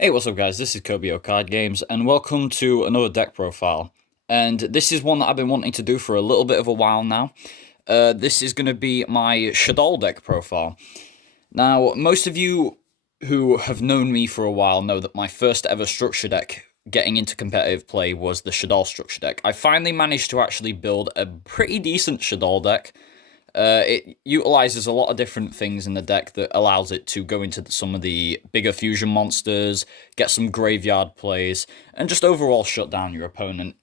Hey, what's up guys, this is Kobio Card Games, and welcome to another deck profile. And this is one that I've been wanting to do for a little bit of a while now. This is going to be my Shaddoll deck profile. Now, most of you who have known me for a while know that my first ever structure deck getting into competitive play was the Shaddoll structure deck. I finally managed to actually build a pretty decent Shaddoll deck. It utilizes a lot of different things in the deck that allows it to go into some of the bigger fusion monsters, get some graveyard plays, and just overall shut down your opponent.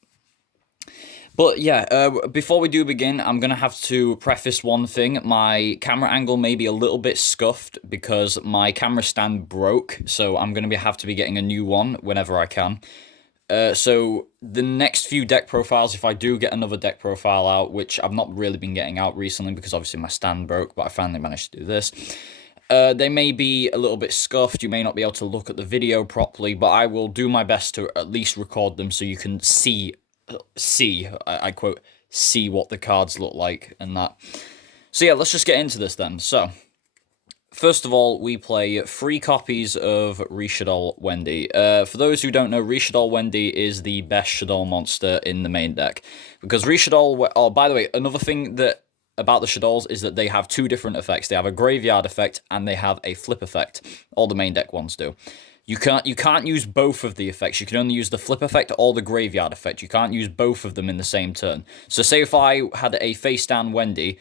But yeah, before we do begin, I'm going to have to preface one thing. My camera angle may be a little bit scuffed because my camera stand broke, so I'm going to have to be getting a new one whenever I can. So the next few deck profiles, if I do get another deck profile out, which I've not really been getting out recently because obviously my stand broke, but I finally managed to do this. They may be a little bit scuffed. You may not be able to look at the video properly, but I will do my best to at least record them so you can I quote, see what the cards look like and that. So yeah, let's just get into this then. So, first of all, we play 3 copies of Shaddoll Wendy. For those who don't know, Shaddoll Wendy is the best Shaddoll monster in the main deck. Because Shaddoll... Oh, by the way, another thing that about the Shaddolls is that they have 2 different effects. They have a graveyard effect and they have a flip effect. All the main deck ones do. You can't use both of the effects. You can only use the flip effect or the graveyard effect. You can't use both of them in the same turn. So say if I had a face down Wendy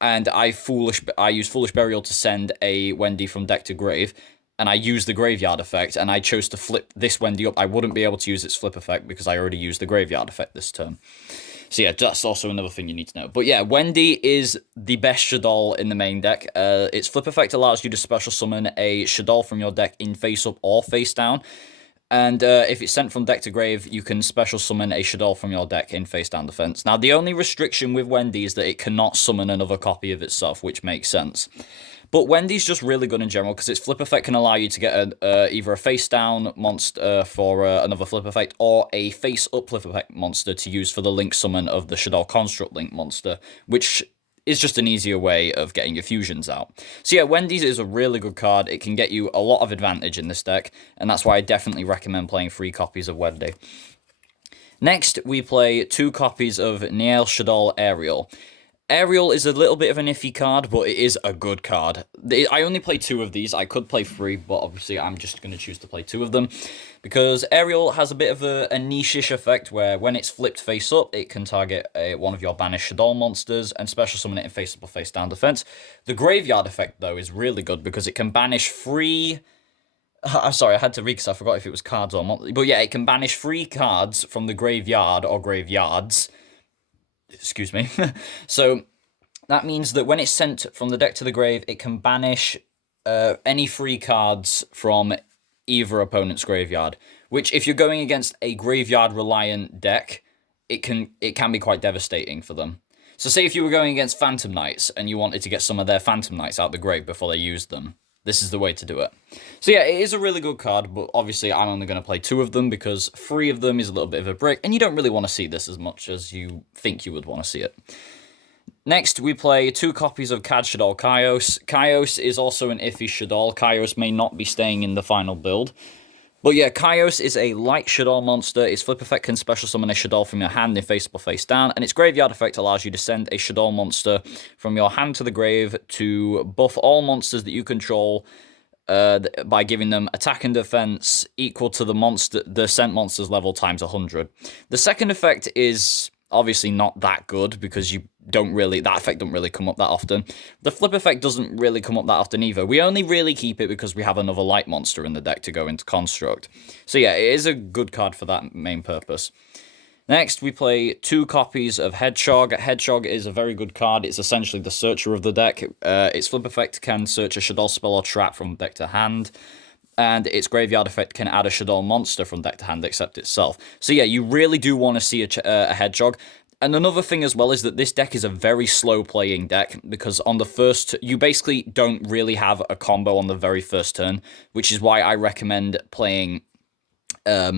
and I use Foolish Burial to send a Wendy from deck to grave, and I use the graveyard effect, and I chose to flip this Wendy up, I wouldn't be able to use its flip effect because I already used the graveyard effect this turn. So yeah, that's also another thing you need to know. But yeah, Wendy is the best Shaddoll in the main deck. Its flip effect allows you to special summon a Shaddoll from your deck in face up or face down. And if it's sent from deck to grave, you can special summon a Shaddoll from your deck in face down defense. Now, the only restriction with Wendy is that it cannot summon another copy of itself, which makes sense. But Wendy's just really good in general because its flip effect can allow you to get either a face down monster for another flip effect or a face up flip effect monster to use for the link summon of the Shaddoll Construct Link monster, which is just an easier way of getting your fusions out. So yeah, Wendy's is a really good card. It can get you a lot of advantage in this deck, and that's why I definitely recommend playing 3 copies of Wendy. Next, we play 2 copies of Niel Shaddoll Ariel. Ariel is a little bit of an iffy card, but it is a good card. I only play 2 of these. I could play 3, but obviously I'm just going to choose to play 2 of them. Because Ariel has a bit of a niche-ish effect where when it's flipped face up, it can target one of your banished Shaddoll monsters and special summon it in face up or face down defense. The graveyard effect, though, is really good because it can banish 3... I'm sorry, I had to read because I forgot if it was cards or monsters. But yeah, it can banish 3 cards from the graveyard or graveyards. Excuse me. So that means that when it's sent from the deck to the grave, it can banish any 3 cards from either opponent's graveyard. Which, if you're going against a graveyard-reliant deck, it can be quite devastating for them. So say if you were going against Phantom Knights and you wanted to get some of their Phantom Knights out the grave before they used them, this is the way to do it. So yeah, it is a really good card, but obviously I'm only going to play 2 of them because 3 of them is a little bit of a brick, and you don't really want to see this as much as you think you would want to see it. Next, we play 2 copies of Cad Shaddoll Kaios. Kaios is also an iffy Shaddoll. Kaios may not be staying in the final build. But yeah, Kaios is a light Shaddoll monster. Its flip effect can special summon a Shaddoll from your hand in face up or face down, and its graveyard effect allows you to send a Shaddoll monster from your hand to the grave to buff all monsters that you control by giving them attack and defense equal to the sent monster's level times 100. The second effect is obviously not that good because that effect don't really come up that often. The flip effect doesn't really come up that often either. We only really keep it because we have another light monster in the deck to go into Construct. So yeah, it is a good card for that main purpose. Next, we play 2 copies of Hedgehog. Hedgehog is a very good card. It's essentially the searcher of the deck. Its flip effect can search a Shaddoll spell or trap from deck to hand, and its graveyard effect can add a Shaddoll monster from deck to hand except itself. So yeah, you really do want to see a Hedgehog. And another thing as well is that this deck is a very slow playing deck because on the first, you basically don't really have a combo on the very first turn, which is why I recommend playing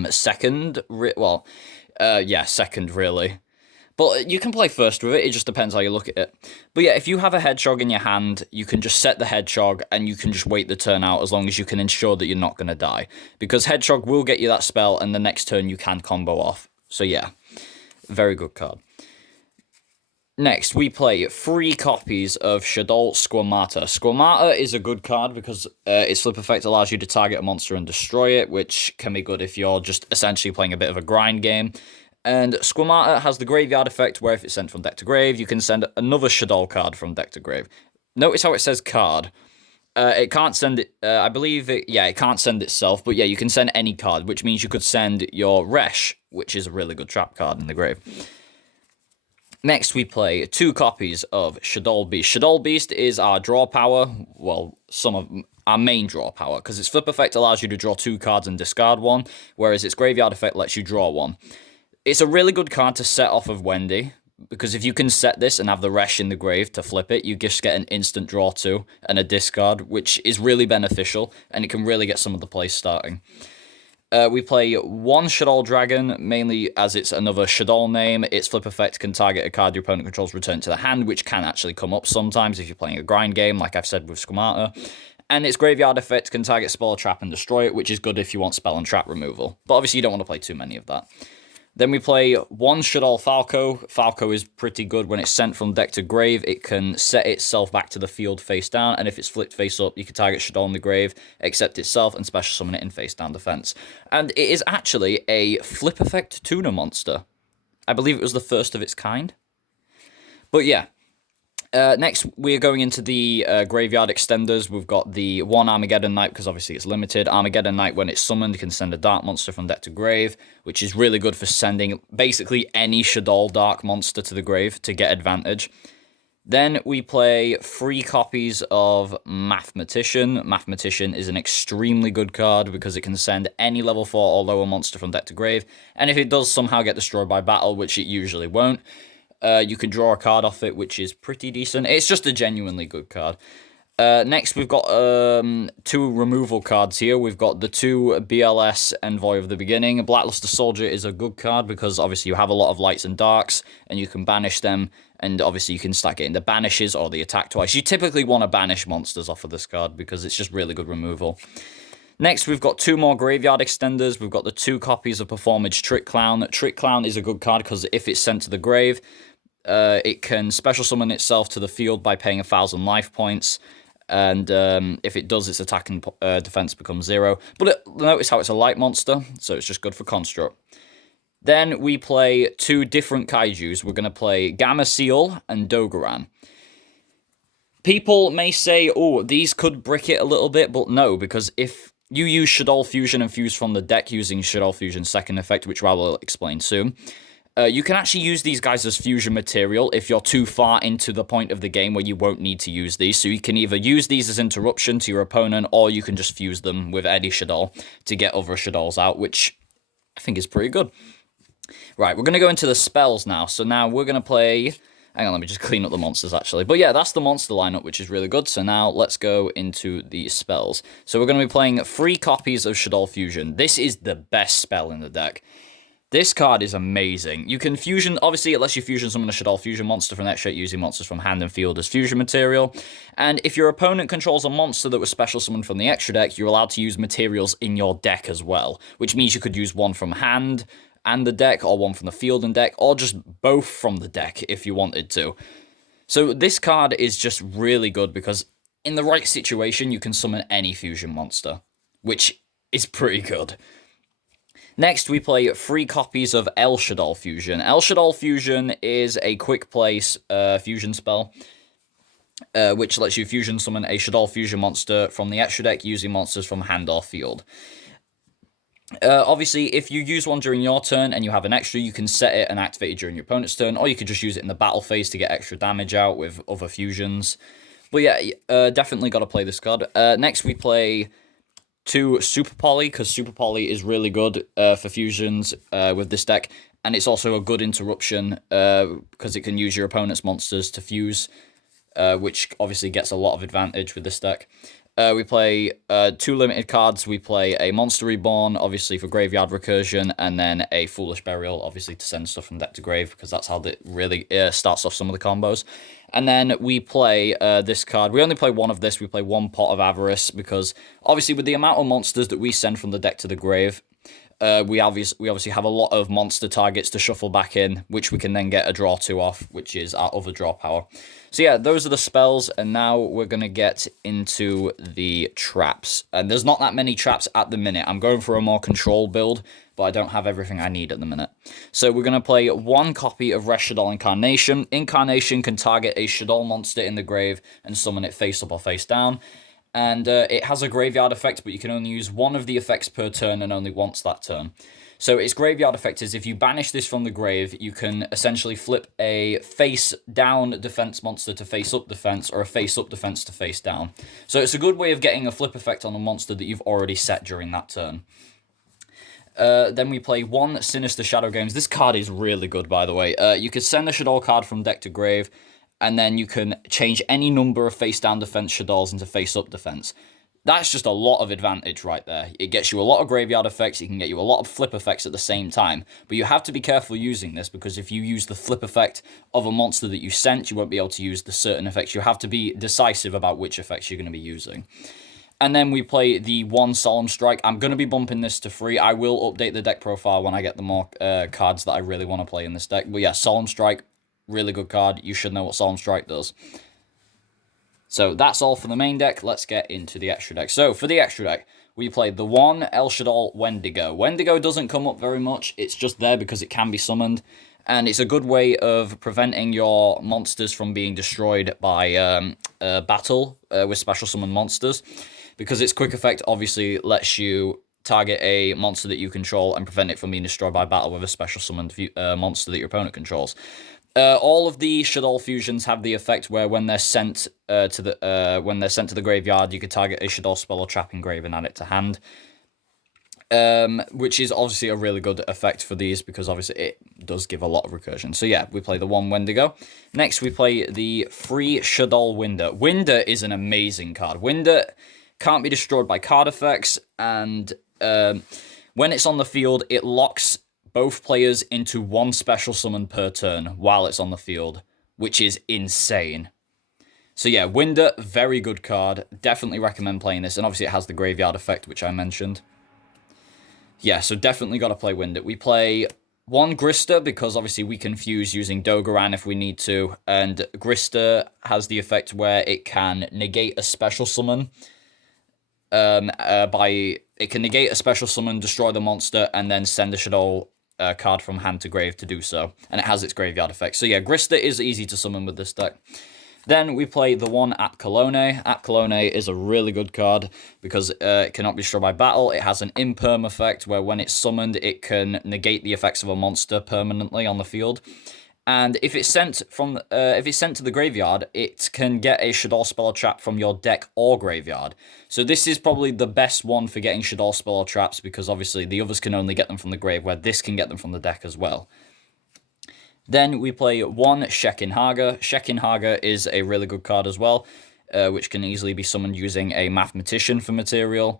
second really. But you can play first with it, it just depends how you look at it. But yeah, if you have a Hedgehog in your hand, you can just set the Hedgehog and you can just wait the turn out as long as you can ensure that you're not going to die. Because Hedgehog will get you that spell and the next turn you can combo off. So yeah, very good card. Next, we play 3 copies of Shaddoll Squamata. Squamata is a good card because its flip effect allows you to target a monster and destroy it, which can be good if you're just essentially playing a bit of a grind game. And Squamata has the graveyard effect where if it's sent from deck to grave, you can send another Shaddoll card from deck to grave. Notice how it says card. It can't send it, I believe it, yeah, it can't send itself, but yeah, you can send any card, which means you could send your Resh, which is a really good trap card in the grave. Next, we play 2 copies of Shaddoll Beast. Shaddoll Beast is our draw power, well, some of our main draw power, because its flip effect allows you to draw 2 cards and discard 1, whereas its graveyard effect lets you draw 1. It's a really good card to set off of Wendy, because if you can set this and have the Resh in the grave to flip it, you just get an instant draw 2 and a discard, which is really beneficial, and it can really get some of the plays starting. We play 1 Shaddoll Dragon, mainly as it's another Shaddoll name. Its flip effect can target a card your opponent controls return to the hand, which can actually come up sometimes if you're playing a grind game, like I've said with Squamata. And its graveyard effect can target spell or trap and destroy it, which is good if you want spell and trap removal. But obviously you don't want to play too many of that. Then we play 1 Shaddoll Falco. Falco is pretty good when it's sent from deck to grave. It can set itself back to the field face down, and if it's flipped face up, you can target Shaddoll in the grave, accept itself, and special summon it in face down defense. And it is actually a flip effect tuner monster. I believe it was the first of its kind. But yeah. Next, we're going into the graveyard extenders. We've got the 1 Armageddon Knight, because obviously it's limited. Armageddon Knight, when it's summoned, can send a dark monster from deck to grave, which is really good for sending basically any Shaddoll dark monster to the grave to get advantage. Then we play 3 copies of Mathematician. Mathematician is an extremely good card because it can send any level 4 or lower monster from deck to grave, and if it does somehow get destroyed by battle, which it usually won't, you can draw a card off it, which is pretty decent. It's just a genuinely good card. Next, we've got 2 removal cards here. We've got the 2 BLS Envoy of the Beginning. Blackluster Soldier is a good card because obviously you have a lot of lights and darks, and you can banish them, and obviously you can start getting the banishes or the attack twice. You typically want to banish monsters off of this card because it's just really good removal. Next, we've got 2 more graveyard extenders. We've got the 2 copies of Performage Trick Clown. Trick Clown is a good card because if it's sent to the grave, it can special summon itself to the field by paying 1,000 life points, and if it does, its attack and defense becomes 0. But notice how it's a light monster, so it's just good for Construct. Then we play 2 different kaijus. We're going to play Gamma Seal and Dogoran. People may say, oh, these could brick it a little bit, but no, because if you use Shaddoll Fusion and fuse from the deck using Shaddoll Fusion's second effect, which I will explain soon, you can actually use these guys as fusion material if you're too far into the point of the game where you won't need to use these. So you can either use these as interruption to your opponent, or you can just fuse them with any Shaddoll to get other Shadolls out, which I think is pretty good. Right, we're going to go into the spells now. So now we're going to play... Hang on, let me just clean up the monsters, actually. But yeah, that's the monster lineup, which is really good. So now let's go into the spells. So we're going to be playing 3 copies of Shaddoll Fusion. This is the best spell in the deck. This card is amazing. You can fusion, obviously it lets you fusion summon a Shaddoll Fusion monster from that shit using monsters from hand and field as fusion material. And if your opponent controls a monster that was special summoned from the extra deck, you're allowed to use materials in your deck as well. Which means you could use one from hand and the deck, or one from the field and deck, or just both from the deck if you wanted to. So this card is just really good because in the right situation, you can summon any fusion monster, which is pretty good. Next, we play 3 copies of El Shaddoll Fusion. El Shaddoll Fusion is a quick play fusion spell, which lets you fusion summon a Shaddoll Fusion monster from the extra deck using monsters from hand or field. Obviously, if you use one during your turn and you have an extra, you can set it and activate it during your opponent's turn, or you could just use it in the battle phase to get extra damage out with other fusions. But yeah, definitely got to play this card. Next, we play 2 Super Poly, because Super Poly is really good for fusions with this deck, and it's also a good interruption because it can use your opponent's monsters to fuse, which obviously gets a lot of advantage with this deck. We play 2 limited cards. We play a Monster Reborn, obviously for graveyard recursion, and then a Foolish Burial, obviously to send stuff from deck to grave, because that's how it really starts off some of the combos. And then we play this card. We only play one of this. We play 1 Pot of Avarice, because obviously with the amount of monsters that we send from the deck to the grave, we obviously have a lot of monster targets to shuffle back in, which we can then get a draw 2 off, which is our other draw power. So yeah, those are the spells, and now we're going to get into the traps. And there's not that many traps at the minute. I'm going for a more control build, but I don't have everything I need at the minute. So we're going to play 1 copy of Shaddoll Incarnation. Incarnation can target a Shaddoll monster in the grave and summon it face up or face down. And it has a graveyard effect, but you can only use 1 of the effects per turn and only once that turn. So its graveyard effect is if you banish this from the grave, you can essentially flip a face-down defense monster to face-up defense, or a face-up defense to face-down. So it's a good way of getting a flip effect on a monster that you've already set during that turn. Then we play 1 Sinister Shadow Games. This card is really good, by the way. You can send a Shaddoll card from deck to grave, and then you can change any number of face-down defense Shaddolls into face-up defense. That's just a lot of advantage right there. It gets you a lot of graveyard effects, it can get you a lot of flip effects at the same time, but you have to be careful using this, because if you use the flip effect of a monster that you sent, you won't be able to use the certain effects. You have to be decisive about which effects you're going to be using. And then we play the 1 Solemn Strike. I'm going to be bumping this to 3. I will update the deck profile when I get the more cards that I really want to play in this deck. But yeah, Solemn Strike, really good card. You should know what Solemn Strike does. So that's all for the main deck. Let's get into the extra deck. So for the extra deck, we played the 1 El Shaddoll Wendigo. Wendigo doesn't come up very much. It's just there because it can be summoned. And it's a good way of preventing your monsters from being destroyed by battle with special summon monsters. Because its quick effect obviously lets you target a monster that you control and prevent it from being destroyed by battle with a special summoned monster that your opponent controls. All of the Shaddoll fusions have the effect where when they're sent to the graveyard, you could target a Shaddoll spell or trap in grave and add it to hand. Which is obviously a really good effect for these, because obviously it does give a lot of recursion. So yeah, we play the 1 Wendigo. Next, we play the 3 Shaddoll Winder. Winder is an amazing card. Winder can't be destroyed by card effects, and when it's on the field, it locks both players into 1 special summon per turn while it's on the field, which is insane. So yeah, Winder, very good card. Definitely recommend playing this, and obviously it has the graveyard effect, which I mentioned. Yeah, so definitely got to play Winder. We play 1 Grista, because obviously we can fuse using Dogoran if we need to, and Grista has the effect where it can negate a special summon. It can negate a special summon, destroy the monster, and then send a Shaddoll card from hand to grave to do so. And it has its graveyard effect. So yeah, Grista is easy to summon with this deck. Then we play the 1 Apkalone. Apkalone is a really good card because it cannot be destroyed by battle. It has an imperm effect where when it's summoned, it can negate the effects of a monster permanently on the field. And if it's sent to the graveyard, it can get a Shaddoll spell or trap from your deck or graveyard. So this is probably the best one for getting Shaddoll spell or traps, because obviously the others can only get them from the grave, where this can get them from the deck as well. Then we play 1 Shekinhaga. Shekinhaga is a really good card as well, which can easily be summoned using a Mathematician for material.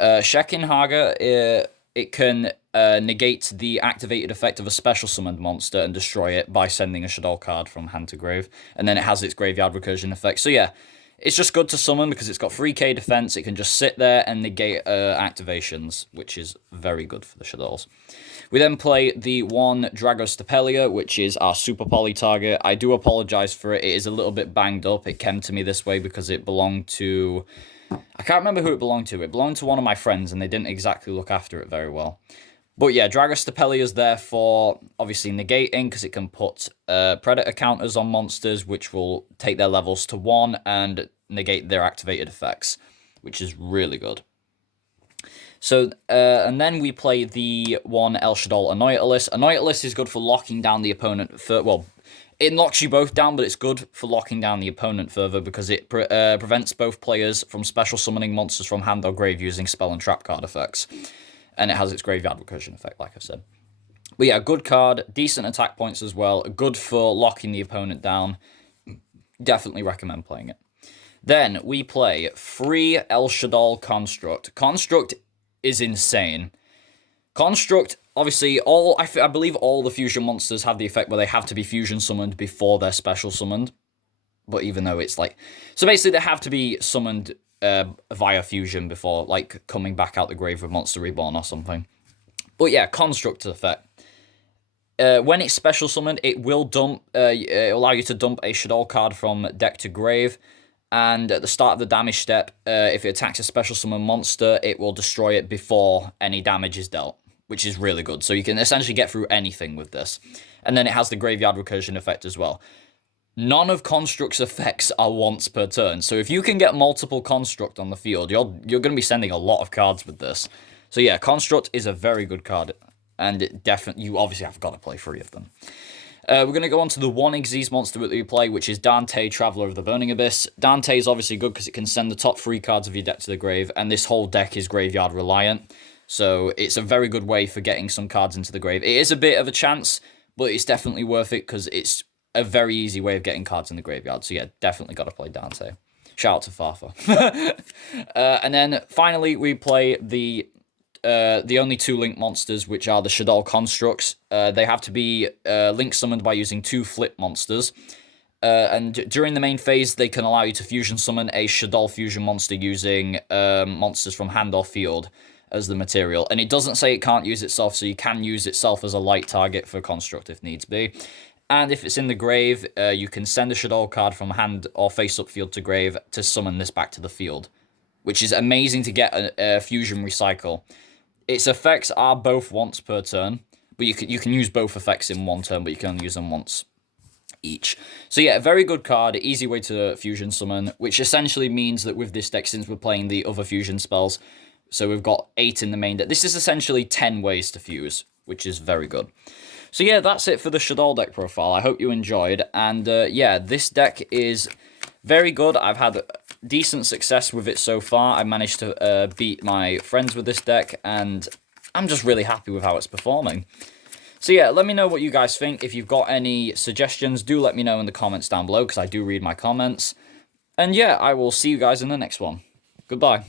Shekinhaga, it can negate the activated effect of a special summoned monster and destroy it by sending a Shaddoll card from hand to grave. And then it has its graveyard recursion effect. So yeah, it's just good to summon because it's got 3k defense. It can just sit there and negate activations, which is very good for the Shaddolls. We then play the 1 Dragostapelia, which is our Super Poly target. I do apologize for it. It is a little bit banged up. It came to me this way because it belonged to... I can't remember who it belonged to. It belonged to one of my friends, and they didn't exactly look after it very well. But yeah, Dragostapelia is there for, obviously, negating, because it can put Predator counters on monsters, which will take their levels to 1 and negate their activated effects, which is really good. So, and then we play the 1 El Shaddoll Anoitalis. Anoitalis is good for locking down the opponent for, well, it knocks you both down, but it's good for locking down the opponent further because it prevents both players from special summoning monsters from hand or grave using spell and trap card effects. And it has its graveyard recursion effect, like I said. But yeah, good card, decent attack points as well, good for locking the opponent down. Definitely recommend playing it. Then we play free El Shaddoll Construct. Construct is insane. Construct, obviously, I believe all the fusion monsters have the effect where they have to be fusion summoned before they're special summoned. But even though it's like... So basically they have to be summoned via fusion before, like, coming back out the grave with Monster Reborn or something. But yeah, Construct effect. When it's special summoned, it will dump. It will allow you to dump a Shaddoll card from deck to grave. And at the start of the damage step, if it attacks a special summon monster, it will destroy it before any damage is dealt, which is really good. So you can essentially get through anything with this. And then it has the graveyard recursion effect as well. None of Construct's effects are once per turn. So if you can get multiple Construct on the field, you're going to be sending a lot of cards with this. So yeah, Construct is a very good card. And you obviously have got to play 3 of them. We're going to go on to the one Xyz monster that we play, which is Dante, Traveler of the Burning Abyss. Dante is obviously good because it can send the top 3 cards of your deck to the grave, and this whole deck is graveyard reliant. So it's a very good way for getting some cards into the grave. It is a bit of a chance, but it's definitely worth it because it's a very easy way of getting cards in the graveyard. So yeah, definitely got to play Dante. Shout out to Farfa. And then finally we play the only 2 link monsters, which are the Shaddoll Constructs. They have to be link summoned by using 2 flip monsters. And during the main phase, they can allow you to fusion summon a Shaddoll fusion monster using monsters from hand or field as the material. And it doesn't say it can't use itself, so you can use itself as a light target for Construct if needs be. And if it's in the grave, you can send a Shaddoll card from hand or face-up field to grave to summon this back to the field, which is amazing to get a fusion recycle. Its effects are both once per turn, but you can use both effects in one turn, but you can only use them once each. So yeah, a very good card, easy way to fusion summon, which essentially means that with this deck, since we're playing the other fusion spells, so we've got 8 in the main deck, this is essentially 10 ways to fuse, which is very good. So yeah, that's it for the Shaddoll deck profile. I hope you enjoyed, and yeah, this deck is very good. I've had decent success with it so far. I managed to beat my friends with this deck, and I'm just really happy with how it's performing. So yeah, let me know what you guys think. If you've got any suggestions, do let me know in the comments down below, because I do read my comments. And yeah, I will see you guys in the next one. Goodbye.